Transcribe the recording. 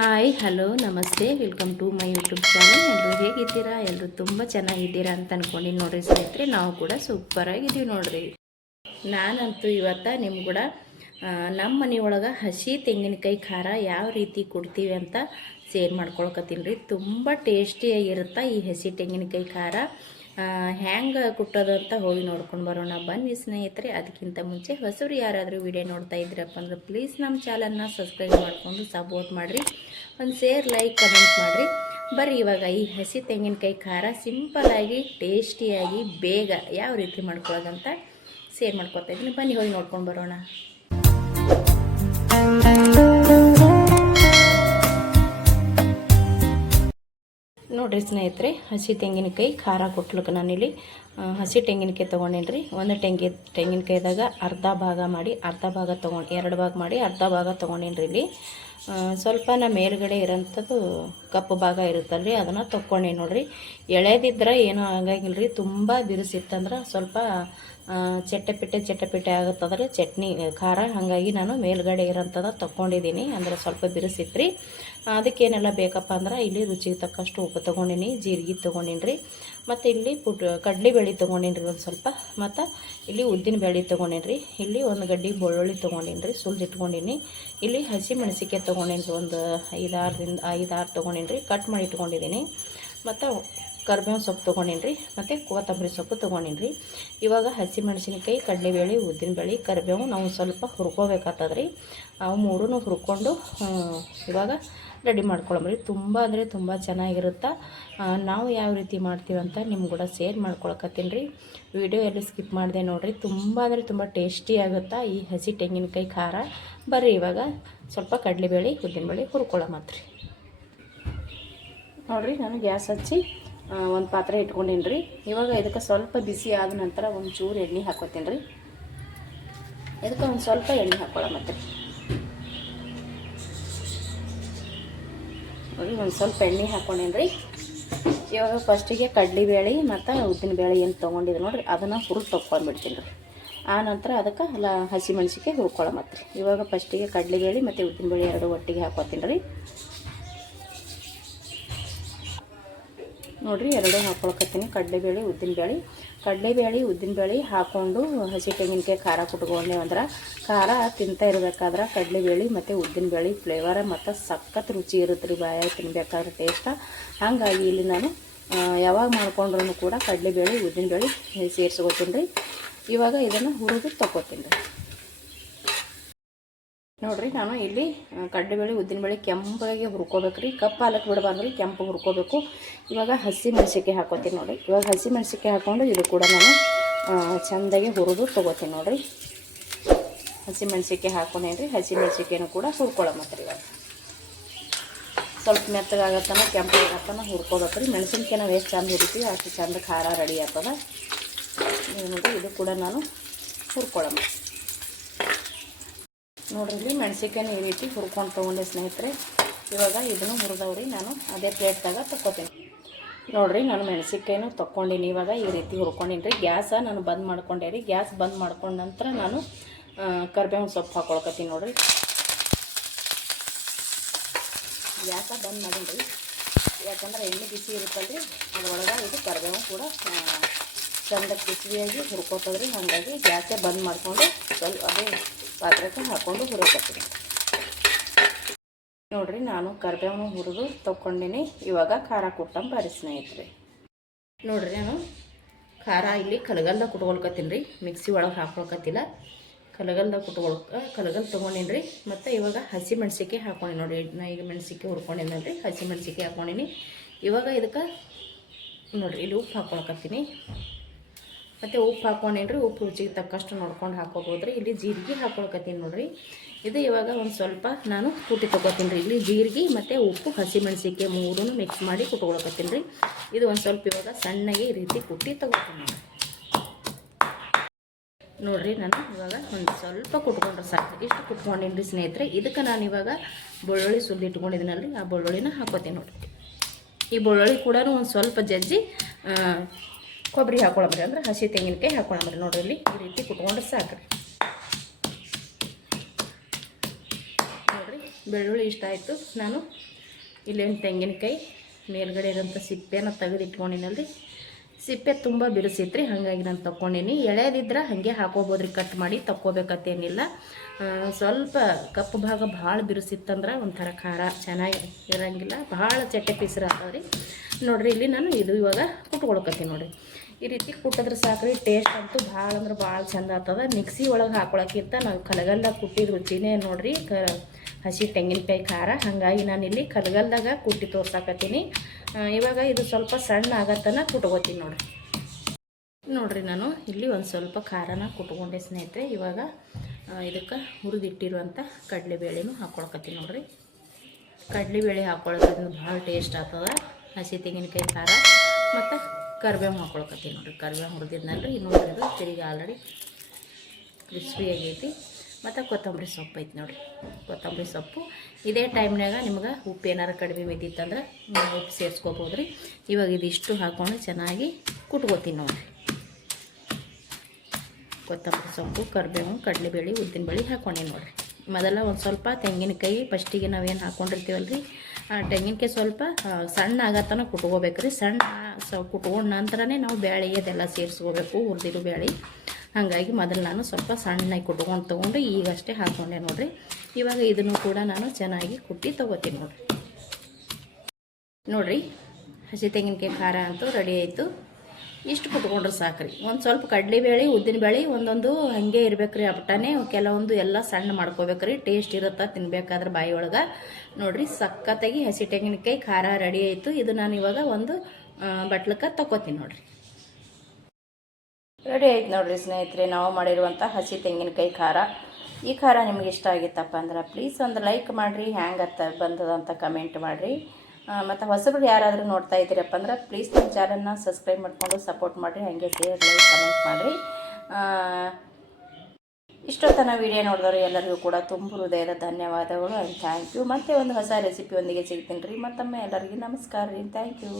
Hi hello ನಮಸ್ತೆ welcome to my YouTube channel. ಎಲ್ಲರೂ ಹೇಗಿದ್ದೀರಾ? ಎಲ್ಲರೂ ತುಂಬ ಚೆನ್ನಾಗಿದ್ದೀರಾ ಅಂತ ಅಂದ್ಕೊಂಡು ನೋಡ್ರಿ ಸ್ನೇಹಿತರೆ, ನಾವು ಕೂಡ ಸೂಪರಾಗಿದ್ದೀವಿ ನೋಡ್ರಿ. ನಾನಂತೂ ಇವತ್ತು ನಿಮ್ಮ ಕೂಡ ನಮ್ಮ ಮನೆಯೊಳಗೆ ಹಸಿ ತೆಂಗಿನಕಾಯಿ ಖಾರ ಯಾವ ರೀತಿ ಕೊಡ್ತೀವಿ ಅಂತ ಶೇರ್ ಮಾಡ್ಕೊಳಕತ್ತೀನಿ ರೀ. ತುಂಬ ಟೇಸ್ಟಿಯಾಗಿರುತ್ತೆ ಈ ಹಸಿ ತೆಂಗಿನಕಾಯಿ ಖಾರ. ಹ್ಯಾಂಗೆ ಕುಟ್ಟೋದು ಅಂತ ಹೋಗಿ ನೋಡ್ಕೊಂಡು ಬರೋಣ ಬನ್ನಿ ಸ್ನೇಹಿತರೆ. ಅದಕ್ಕಿಂತ ಮುಂಚೆ ಹೊಸರು ಯಾರಾದರೂ ವಿಡಿಯೋ ನೋಡ್ತಾ ಇದ್ದೀರಪ್ಪ ಅಂದ್ರೆ ಪ್ಲೀಸ್ ನಮ್ಮ ಚಾನಲ್ನ ಸಬ್ಸ್ಕ್ರೈಬ್ ಮಾಡಿಕೊಂಡು ಸಪೋರ್ಟ್ ಮಾಡಿರಿ, ಒಂದು ಶೇರ್ ಲೈಕ್ ಕಮೆಂಟ್ ಮಾಡಿರಿ. ಬರ್ರಿ ಇವಾಗ ಈ ಹಸಿ ತೆಂಗಿನಕಾಯಿ ಖಾರ ಸಿಂಪಲ್ಲಾಗಿ ಟೇಸ್ಟಿಯಾಗಿ ಬೇಗ ಯಾವ ರೀತಿ ಮಾಡ್ಕೊಳ್ಳೋದಂತ ಶೇರ್ ಮಾಡ್ಕೊತಾ ಇದ್ದೀನಿ. ಬನ್ನಿ ಹೋಗಿ ನೋಡ್ಕೊಂಡು ಬರೋಣ. ನೋಡಿರಿ ಸ್ನೇಹಿತರೆ, ಹಸಿ ತೆಂಗಿನಕಾಯಿ ಖಾರ ಕೊಟ್ಲಿಕ್ಕೆ ನಾನಿಲ್ಲಿ ಹಸಿ ತೆಂಗಿನಕಾಯಿ ತೊಗೊಂಡೇನಿ. ಒಂದು ತೆಂಗಿನಕಾಯಿದಾಗ ಅರ್ಧ ಭಾಗ ಮಾಡಿ ಅರ್ಧ ಭಾಗ ತೊಗೊಂಡು 2 ಭಾಗ ಮಾಡಿ ಅರ್ಧ ಭಾಗ ತೊಗೊಂಡೇನಿ. ಇಲ್ಲಿ ಸ್ವಲ್ಪ ಮೇಲ್ಗಡೆ ಇರೋಂಥದ್ದು ಕಪ್ಪು ಭಾಗ ಇರುತ್ತಲ್ಲ ರೀ, ಅದನ್ನು ತೊಗೊಂಡೇನಿ ನೋಡಿರಿ. ಎಳೆದಿದ್ರೆ ಏನೂ ಆಗಂಗಿಲ್ಲ ರೀ. ತುಂಬ ಬಿರುಸಿತ್ತಂದ್ರೆ ಸ್ವಲ್ಪ ಚಟ್ಟಪಿಟ್ಟೆ ಆಗುತ್ತಂದ್ರೆ ಚಟ್ನಿ ಖಾರ, ಹಾಗಾಗಿ ನಾನು ಮೇಲ್ಗಡೆ ಇರೋಂಥದ್ದು ತೊಗೊಂಡಿದ್ದೀನಿ. ಅಂದರೆ ಸ್ವಲ್ಪ ಬಿರುಸಿತ್ತು ರೀ. ಅದಕ್ಕೇನೆಲ್ಲ ಬೇಕಪ್ಪ ಅಂದ್ರೆ ಇಲ್ಲಿ ರುಚಿಗೆ ತಕ್ಕಷ್ಟು ಉಪ್ಪು ತೊಗೊಂಡಿನಿ, ಜೀರಿಗೆ ತೊಗೊಂಡಿನಿ ರೀ, ಮತ್ತು ಇಲ್ಲಿ ಕಡಲೆಬೇಳೆ ತೊಗೊಂಡಿನಿ ರೀ ಒಂದು ಸ್ವಲ್ಪ, ಮತ್ತು ಇಲ್ಲಿ ಉದ್ದಿನ ಬೇಳೆ ತೊಗೊಂಡಿನಿ ರೀ. ಇಲ್ಲಿ ಒಂದು ಗಡ್ಡೆ ಬೆಳ್ಳುಳ್ಳಿ ತೊಗೊಂಡಿನಿ ರೀ, ಸುಲಿದಿಟ್ಕೊಂಡಿನಿ. ಇಲ್ಲಿ ಹಸಿ ಮೆಣಸಿನ್ಕಾಯಿ ತೊಗೊಂಡಿನಿ ರೀ, ಒಂದು 5-6 ತೊಗೊಂಡಿನಿ ರೀ, ಕಟ್ ಮಾಡಿ ಇಟ್ಕೊಂಡಿದ್ದೀನಿ. ಮತ್ತು ಕರಿಬೇವು ಸೊಪ್ಪು ತೊಗೊಂಡಿನಿ ರೀ, ಮತ್ತು ಕೊತ್ತಂಬರಿ ಸೊಪ್ಪು ತೊಗೊಂಡಿನಿ ರೀ. ಇವಾಗ ಹಸಿ ಮೆಣಸಿನ್ಕಾಯಿ, ಕಡಲೆಬೇಳೆ, ಉದ್ದಿನಬೇಳೆ, ಕರಿಬೇವು ನಾವು ಸ್ವಲ್ಪ ಹುರ್ಕೋಬೇಕಾಗ್ತದೆ ರೀ. ಅವು ಮೂರೂ ಹುರ್ಕೊಂಡು ಇವಾಗ ರೆಡಿ ಮಾಡ್ಕೊಳಮ್ರಿ. ತುಂಬ ಅಂದರೆ ತುಂಬ ಚೆನ್ನಾಗಿರುತ್ತೆ. ನಾವು ಯಾವ ರೀತಿ ಮಾಡ್ತೀವಿ ಅಂತ ನಿಮ್ಗೆ ಕೂಡ ಶೇರ್ ಮಾಡ್ಕೊಳಕತ್ತೀನಿ ರೀ. ವಿಡಿಯೋ ಎಲ್ಲಿ ಸ್ಕಿಪ್ ಮಾಡಿದೆ ನೋಡಿರಿ. ತುಂಬ ಅಂದರೆ ತುಂಬ ಟೇಸ್ಟಿ ಆಗುತ್ತೆ ಈ ಹಸಿ ತೆಂಗಿನಕಾಯಿ ಖಾರ. ಬರ್ರಿ ಇವಾಗ ಸ್ವಲ್ಪ ಕಡಲೆಬೇಳೆ, ಉದ್ದಿನಬೇಳೆ ಹುರ್ಕೊಳಮತ್ರಿ. ನೋಡಿರಿ, ನಾನು ಗ್ಯಾಸ್ ಹಚ್ಚಿ ಒಂದು ಪಾತ್ರೆ ಇಟ್ಕೊಂಡೀನಿ ರೀ. ಇವಾಗ ಇದಕ್ಕೆ ಸ್ವಲ್ಪ ಬಿಸಿ ಆದ ನಂತರ ಒಂದು ಚೂರು ಎಣ್ಣೆ ಹಾಕೋತೀನಿ ರೀ. ಇದಕ್ಕೆ ಒಂದು ಸ್ವಲ್ಪ ಎಣ್ಣೆ ಹಾಕ್ಕೊಳಮತ್ರಿ. ನೋಡಿ, ಒಂದು ಸ್ವಲ್ಪ ಎಣ್ಣೆ ಹಾಕ್ಕೊಂಡೇನಿ ರೀ. ಇವಾಗ ಫಸ್ಟಿಗೆ ಕಡಲೆಬೇಳೆ ಮತ್ತು ಉದ್ದಿನಬೇಳೆ ಏನು ತೊಗೊಂಡಿದ್ದೆ ನೋಡಿರಿ, ಅದನ್ನು ಹುರಿದು ತೊಗೊಂಡ್ಬಿಡ್ತೀನಿ ರೀ. ಆ ನಂತರ ಅದಕ್ಕೆ ಹಸಿ ಮೆಣಸಿನ್ಕಾಯಿ ಹುರ್ಕೊಳಮತ್ರಿ. ಇವಾಗ ಫಸ್ಟಿಗೆ ಕಡಲೆಬೇಳೆ ಮತ್ತು ಉದ್ದಿನಬೇಳೆ 2 ಒಟ್ಟಿಗೆ ಹಾಕ್ಕೊತೀನಿ ರೀ. ನೋಡಿರಿ, 2 ಹಾಕ್ಕೊಳಕತ್ತೀನಿ, ಕಡಲೆಬೇಳೆ ಉದ್ದಿನಬೇಳೆ ಹಾಕ್ಕೊಂಡು ಹಸಿ ತೆಂಗಿನಕಾಯಿ ಖಾರ ಕುಟ್ಕೊಂಡೆ ಅಂದ್ರೆ ಖಾರ ತಿಂತಾ ಇರಬೇಕಾದ್ರೆ ಕಡಲೆಬೇಳೆ ಮತ್ತು ಉದ್ದಿನಬೇಳೆ ಫ್ಲೇವರ ಮತ್ತು ಸಖತ್ ರುಚಿ ಇರುತ್ತೆ ರೀ, ಬಾಯಾಗಿ ತಿನ್ಬೇಕಾದ್ರೆ ಟೇಸ್ಟ. ಹಾಗಾಗಿ ಇಲ್ಲಿ ನಾನು ಯಾವಾಗ ಮಾಡ್ಕೊಂಡ್ರೂ ಕೂಡ ಕಡಲೆಬೇಳೆ ಉದ್ದಿನಬೇಳೆ ಸೇರಿಸ್ಕೊತೀನಿ ರೀ. ಇವಾಗ ಇದನ್ನು ಹುರಿದು ತೊಗೋತೀನಿ ರೀ. ನೋಡಿರಿ, ನಾನು ಇಲ್ಲಿ ಕಡಲೆಬೇಳೆ ಉದ್ದಿನಬೇಳೆ ಕೆಂಪಾಗಿ ಹುರ್ಕೋಬೇಕು ರೀ, ಕಪ್ಪು ಹಾಲಕ್ಕೆ ಬಿಡಬಾರ್ದು ರೀ, ಕೆಂಪು ಹುರ್ಕೋಬೇಕು. ಇವಾಗ ಹಸಿ ಮೆಣಸಿನ್ಕಾಯಿ ಹಾಕೋತೀನಿ ನೋಡಿರಿ. ಇವಾಗ ಹಸಿ ಮೆಣಸಿನ್ಕಾಯಿ ಹಾಕ್ಕೊಂಡು ಇದು ಕೂಡ ನಾನು ಚೆಂದಾಗಿ ಹುರಿದು ತೊಗೋತೀನಿ ನೋಡಿರಿ. ಹಸಿ ಮೆಣಸಿನ್ಕಾಯಿ ಹಾಕೊಂಡೇನಿ ರೀ. ಹಸಿ ಮೆಣಸಿನ್ಕಾಯಿನೂ ಕೂಡ ಹುರ್ಕೊಳಮತ್ರಿ. ಇವಾಗ ಸ್ವಲ್ಪ ಮೆತ್ತಗಾಗತ್ತನ ಕೆಂಪಾಗತ್ತನ ಹುರ್ಕೋಬೇಕು ರೀ. ಮೆಣಸಿನ್ಕಾಯಿ ನಾವು ಎಷ್ಟು ಚೆಂದ ಹುರಿತೀವಿ ಅಷ್ಟು ಚೆಂದ ಖಾರ ರೆಡಿ ಆಗ್ತದೆ ನೋಡಿರಿ. ಇದು ಕೂಡ ನಾನು ಹುರ್ಕೊಳಮ. ನೋಡ್ರಿ, ಇಲ್ಲಿ ಮೆಣಸಿನ್ಕಾಯಿನ ಈ ರೀತಿ ಹುರ್ಕೊಂಡು ತೊಗೊಂಡೆ ಸ್ನೇಹಿತರೆ. ಇವಾಗ ಇದನ್ನು ಹುರಿದವ್ರಿ ನಾನು ಅದೇ ಪ್ಲೇಟ್ದಾಗ ತಗೋತೀನಿ. ನೋಡಿರಿ, ನಾನು ಮೆಣಸಿನ್ಕಾಯಿನೂ ತೊಗೊಂಡಿನಿ. ಇವಾಗ ಈ ರೀತಿ ಹುರ್ಕೊಂಡಿನಿ ರೀ. ಗ್ಯಾಸ ನಾನು ಬಂದ್ ಮಾಡ್ಕೊಂಡೆ ರೀ. ಗ್ಯಾಸ್ ಬಂದ್ ಮಾಡ್ಕೊಂಡ ನಂತರ ನಾನು ಕರಿಬೇವಿನ ಸೊಪ್ಪು ಹಾಕ್ಕೊಳಕತ್ತೀನಿ ನೋಡಿರಿ. ಗ್ಯಾಸ ಬಂದ್ ಮಾಡೀನಿ ರೀ, ಯಾಕಂದ್ರೆ ಎಣ್ಣೆ ಬಿಸಿ ಇರುತ್ತಲ್ರಿ, ಅದರೊಳಗೆ ಇದು ಕರಿಬೇವು ಕೂಡ ಚಂದ ಕಿಸಿಯಾಗಿ ಹುರ್ಕೋತದ್ರಿ. ಹಾಗಾಗಿ ಗ್ಯಾಸೇ ಬಂದ್ ಮಾಡಿಕೊಂಡು ಸ್ವಲ್ಪ ಅದೇ ಪಾತ್ರಕ್ಕೆ ಹಾಕ್ಕೊಂಡು ಹುರಿಯಕತ್ತೀನಿ ನೋಡಿರಿ. ನಾನು ಕರಿಬೇವನು ಹುರಿದು ತೊಗೊಂಡಿನಿ. ಇವಾಗ ಖಾರ ಕುಟ್ಟಂಬರಿ ಸ್ನೇಹಿತರೆ. ನೋಡಿರಿ, ನಾನು ಖಾರ ಇಲ್ಲಿ ಕಲಗಲ್ದಾಗ ಕುಟ್ಕೊಳ್ಕತ್ತೀನಿ ರೀ, ಮಿಕ್ಸಿ ಒಳಗೆ ಹಾಕ್ಕೊಳಕತ್ತಿಲ್ಲ. ಕಲಗಲ್ದಾಗ ಕಲಗಲ್ ತೊಗೊಂಡಿನಿ ರೀ. ಮತ್ತು ಇವಾಗ ಹಸಿ ಮೆಣಸಿನ್ಕಾಯಿ ಹಾಕ್ಕೊಂಡಿನಿ ನೋಡಿರಿ. ನಾ ಈಗ ಮೆಣಸಿನ್ಕಾಯಿ ಹುರ್ಕೊಂಡಿನಿ ರೀ, ಹಸಿ ಮೆಣಸಿನ್ಕಾಯಿ ಹಾಕ್ಕೊಂಡಿನಿ. ಇವಾಗ ಇದಕ್ಕೆ ನೋಡಿರಿ, ಇಲ್ಲಿ ಉಪ್ಪು ಹಾಕ್ಕೊಳಕತ್ತೀನಿ. ಮತ್ತು ಉಪ್ಪು ಹಾಕ್ಕೊಂಡಿನಿ ರೀ. ಉಪ್ಪು ರುಚಿಗೆ ತಕ್ಕಷ್ಟು ನೋಡ್ಕೊಂಡು ಹಾಕ್ಕೋಬೋದು ರೀ. ಇಲ್ಲಿ ಜೀರಿಗೆ ಹಾಕ್ಕೊಳಕತ್ತೀನಿ ನೋಡಿರಿ. ಇದು ಇವಾಗ ಒಂದು ಸ್ವಲ್ಪ ನಾನು ಕುಟ್ಟಿ ತೊಗೋತೀನಿ ರೀ. ಇಲ್ಲಿ ಜೀರಿಗೆ ಮತ್ತು ಉಪ್ಪು ಹಸಿ ಮೆಣಸಿನ್ಕಾಯಿ 3 ಮಿಕ್ಸ್ ಮಾಡಿ ಕುಟ್ಕೊಳಕತ್ತೀನಿ ರೀ. ಇದು ಒಂದು ಸ್ವಲ್ಪ ಇವಾಗ ಸಣ್ಣಗೆ ಈ ರೀತಿ ಕುಟ್ಟಿ ತೊಗೋತೀನಿ ನೋಡಿರಿ. ನಾನು ಇವಾಗ ಒಂದು ಸ್ವಲ್ಪ ಕುಟ್ಕೊಂಡ್ರೆ ಸಾಕು. ಇಷ್ಟು ಕುಟ್ಕೊಂಡಿನಿ ರೀ ಸ್ನೇಹಿತರೆ. ಇದಕ್ಕೆ ನಾನು ಇವಾಗ ಬೆಳ್ಳುಳ್ಳಿ ಸುಲಿದಿಟ್ಕೊಂಡಿದ್ದೀನಲ್ರಿ, ಆ ಬೆಳ್ಳುಳ್ಳಿನ ಹಾಕೋತೀನಿ ನೋಡಿರಿ. ಈ ಬೆಳ್ಳುಳ್ಳಿ ಕೂಡ ಒಂದು ಸ್ವಲ್ಪ ಜಜ್ಜಿ ಕೊಬ್ಬರಿ ಹಾಕ್ಕೊಳಮ್ರಿ, ಅಂದ್ರೆ ಹಸಿ ತೆಂಗಿನಕಾಯಿ ಹಾಕ್ಕೊಳಮ್ರಿ. ನೋಡಿರಿ, ಇಲ್ಲಿ ಈ ರೀತಿ ಕುಟ್ಕೊಂಡ್ರೆ ಸಾಕ್ರಿ. ನೋಡಿರಿ, ಬೆಳ್ಳುಳ್ಳಿ ಇಷ್ಟ ಆಯಿತು. ನಾನು ಇಲ್ಲೇನು ತೆಂಗಿನಕಾಯಿ ಮೇಲ್ಗಡೆ ಇರೋಂಥ ಸಿಪ್ಪೆನ ತೆಗೆದಿಟ್ಕೊಂಡಿನಲ್ಲಿ ಸಿಪ್ಪೆ ತುಂಬ ಬಿರುಸಿತ್ರಿ, ಹಾಗಾಗಿ ನಾನು ತೊಗೊಂಡಿನಿ. ಎಳೆದಿದ್ರೆ ಹಾಗೆ ಹಾಕೋಬೋದ್ರಿ, ಕಟ್ ಮಾಡಿ ತಕ್ಕೋಬೇಕತ್ತೇನಿಲ್ಲ. ಸ್ವಲ್ಪ ಕಪ್ಪು ಭಾಗ ಭಾಳ ಬಿರುಸಿತ್ತಂದ್ರೆ ಒಂಥರ ಖಾರ ಚೆನ್ನಾಗಿ ಇರೋಂಗಿಲ್ಲ, ಭಾಳ ಚಟ್ಟೆ ಪೀಸ್ರ ಆಗ್ತಾವ್ರಿ. ನೋಡಿರಿ ಇಲ್ಲಿ ನಾನು ಇದು ಇವಾಗ ಕುಟ್ಕೊಳ್ಕತ್ತೀನಿ ನೋಡಿರಿ. ಈ ರೀತಿ ಕುಟ್ಟಿದ್ರೆ ಸಾಕ್ರಿ, ಟೇಸ್ಟ್ ಅಂತೂ ಭಾಳ ಅಂದ್ರೆ ಭಾಳ ಚಂದ ಆಗ್ತದೆ. ಮಿಕ್ಸಿ ಒಳಗೆ ಹಾಕೊಳಕ್ಕಿಂತ ನಾವು ಕಲಗಲ್ದಾಗ ಕುಟ್ಟಿದ ರುಚಿನೇ ನೋಡಿರಿ, ಹಸಿ ತೆಂಗಿನಕಾಯಿ ಖಾರ. ಹಾಗಾಗಿ ನಾನಿಲ್ಲಿ ಕಲಗಲ್ದಾಗ ಕುಟ್ಟಿ ತೋರ್ಸಾಕತ್ತೀನಿ. ಇವಾಗ ಇದು ಸ್ವಲ್ಪ ಸಣ್ಣ ಆಗತ್ತನ ಕುಟ್ಕೋತೀನಿ ನೋಡಿರಿ. ನಾನು ಇಲ್ಲಿ ಒಂದು ಸ್ವಲ್ಪ ಖಾರನ ಕುಟ್ಕೊಂಡೆ ಸ್ನೇಹಿತರೆ. ಇವಾಗ ಇದಕ್ಕೆ ಹುರಿದಿಟ್ಟಿರುವಂಥ ಕಡಲೆಬೇಳೆನೂ ಹಾಕ್ಕೊಳಕತ್ತೀನಿ ನೋಡಿರಿ. ಕಡಲೆಬೇಳೆ ಹಾಕ್ಕೊಳ್ಳೋದ್ರಿಂದ ಭಾಳ ಟೇಸ್ಟ್ ಆಗ್ತದೆ. ಹಸಿ ತೆಂಗಿನಕಾಯಿ ಖಾರ ಮತ್ತು ಕರಿಬೇವು ಹಾಕ್ಕೊಳಕತ್ತೀನಿ ನೋಡಿರಿ. ಕರಿಬೇವು ಹುರಿದಿದ್ನಲ್ರಿ, ನೋಡಿರಿ ಅದು ತಿರುಗಿ ಆಲ್ರೆಡಿ ಕ್ರಿಸ್ಪಿ ಆಗೈತಿ. ಮತ್ತು ಕೊತ್ತಂಬರಿ ಸೊಪ್ಪು ಐತಿ ನೋಡಿರಿ. ಕೊತ್ತಂಬರಿ ಸೊಪ್ಪು ಇದೇ ಟೈಮ್ನಾಗ ನಿಮ್ಗೆ ಉಪ್ಪು ಏನಾರು ಕಡಿಮೆ ಬಿದ್ದಿತ್ತಂದ್ರೆ ಉಪ್ಪು ಸೇರಿಸ್ಕೋಬೋದು ರೀ. ಇವಾಗ ಇದಿಷ್ಟು ಹಾಕ್ಕೊಂಡು ಚೆನ್ನಾಗಿ ಕುಟ್ಕೋತೀನಿ ನೋಡಿರಿ. ಕೊತ್ತಂಬರಿ ಸೊಪ್ಪು, ಕರಿಬೇವು, ಕಡಲೆಬೇಳೆ, ಉದ್ದಿನಬೇಳೆ ಹಾಕ್ಕೊಂಡೀನಿ ನೋಡಿರಿ. ಮೊದಲ ಒಂದು ಸ್ವಲ್ಪ ತೆಂಗಿನಕಾಯಿ ಫಸ್ಟಿಗೆ ನಾವೇನು ಹಾಕ್ಕೊಂಡಿರ್ತೀವಲ್ಲ ರೀ, ಆ ತೆಂಗಿನಕಾಯಿ ಸ್ವಲ್ಪ ಸಣ್ಣ ಆಗತ್ತನ ಕುಟ್ಕೋಬೇಕ್ರಿ. ಸಣ್ಣ ಕುಟ್ಕೊಂಡ ನಂತರನೇ ನಾವು ಬೇಳೆ ಅದೆಲ್ಲ ಸೇರಿಸ್ಕೋಬೇಕು, ಹುರಿದಿರೋ ಬೇಳೆ. ಹಾಗಾಗಿ ಮೊದಲು ನಾನು ಸ್ವಲ್ಪ ಸಣ್ಣಗೆ ಕುಟ್ಕೊಂಡು ತೊಗೊಂಡು ಈಗಷ್ಟೇ ಹಾಕ್ಕೊಂಡೆ ನೋಡಿರಿ. ಇವಾಗ ಇದನ್ನು ಕೂಡ ನಾನು ಚೆನ್ನಾಗಿ ಕುಟ್ಟಿ ತೊಗೋತೀನಿ ನೋಡಿರಿ. ಹಸಿ ತೆಂಗಿನಕಾಯಿ ಖಾರ ಅಂತೂ ರೆಡಿ ಆಯಿತು. ಇಷ್ಟು ಕುಟ್ಕೊಂಡ್ರೆ ಸಾಕ್ರಿ. ಒಂದು ಸ್ವಲ್ಪ ಕಡಲೆಬೇಳೆ, ಉದ್ದಿನಬೇಳೆ ಒಂದೊಂದು ಹಾಗೆ ಇರ್ಬೇಕ್ರಿ. ಅಪ್ಪಟನೇ ಕೆಲವೊಂದು ಎಲ್ಲ ಸಣ್ಣ ಮಾಡ್ಕೋಬೇಕ್ರಿ, ಟೇಸ್ಟ್ ಇರುತ್ತೆ ತಿನ್ಬೇಕಾದ್ರೆ ಬಾಯಿ ಒಳಗೆ. ನೋಡಿರಿ ಸಖತ್ತಾಗಿ ಹಸಿ ತೆಂಗಿನಕಾಯಿ ಖಾರ ರೆಡಿ ಆಯಿತು. ಇದು ನಾನು ಇವಾಗ ಒಂದು ಬಟ್ಲಕ್ಕೆ ತಗೋತೀನಿ ನೋಡಿರಿ. ರೆಡಿ ಆಯ್ತು ನೋಡಿರಿ ಸ್ನೇಹಿತರೆ, ನಾವು ಮಾಡಿರುವಂಥ ಹಸಿ ತೆಂಗಿನಕಾಯಿ ಖಾರ. ಈ ಖಾರ ನಿಮಗೆ ಇಷ್ಟ ಆಗಿತ್ತಪ್ಪ ಅಂದ್ರೆ ಪ್ಲೀಸ್ ಒಂದು ಲೈಕ್ ಮಾಡಿರಿ, ಹ್ಯಾಂಗತ್ತ ಬಂದದಂತ ಕಮೆಂಟ್ ಮಾಡಿರಿ. ಮತ್ತು ಹೊಸಬ್ರು ಯಾರಾದರೂ ನೋಡ್ತಾ ಇದ್ದೀರಪ್ಪ ಅಂದ್ರೆ ಪ್ಲೀಸ್ ನಮ್ಮ ಚಾನಲ್ನ ಸಬ್ಸ್ಕ್ರೈಬ್ ಮಾಡಿಕೊಂಡು ಸಪೋರ್ಟ್ ಮಾಡಿರಿ. ಹಾಗೆ ಶೇರ್, ಲೈಕ್, ಕಮೆಂಟ್ ಮಾಡಿರಿ. ಇಷ್ಟೊತ್ತನ ವಿಡಿಯೋ ನೋಡಿದವರು ಎಲ್ಲರಿಗೂ ಕೂಡ ತುಂಬ ಹೃದಯದ ಧನ್ಯವಾದಗಳು ಆ್ಯಂಡ್ ಥ್ಯಾಂಕ್ ಯು. ಮತ್ತೆ ಒಂದು ಹೊಸ ರೆಸಿಪಿಯೊಂದಿಗೆ ಸಿಗ್ತೀನಿ ರೀ. ಮತ್ತೊಮ್ಮೆ ಎಲ್ಲರಿಗೂ ನಮಸ್ಕಾರ ರೀ. Thank you.